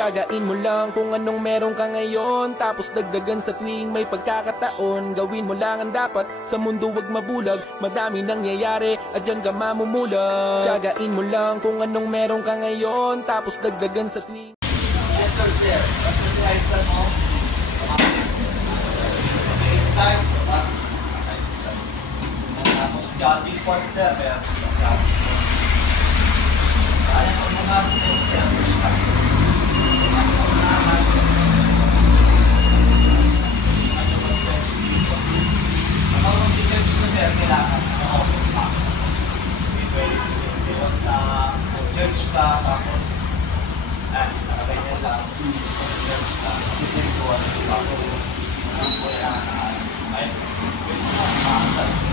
Tiyagain mo lang kung anong meron ka ngayon, tapos dagdagan sa tuwing may pagkakataon. Gawin mo lang ang dapat, sa mundo wag mabulag. Madami nangyayari at dyan ka mamumulag. Tiyagain mo lang kung anong meron ka ngayon, tapos dagdagan sa tuwing. Yes sir, sir. Basta si Aislan mo. Start. Tapos jogging part sir. Kaya pag bumasok mo sir, start. Kapag mag-defense mo sir, kailangan na-open pa. Mag-judge ka, tapos nakaganyan lang. Mag-judge ka. Mag-judge ka. Tapos, ay, pwede mo makakasal.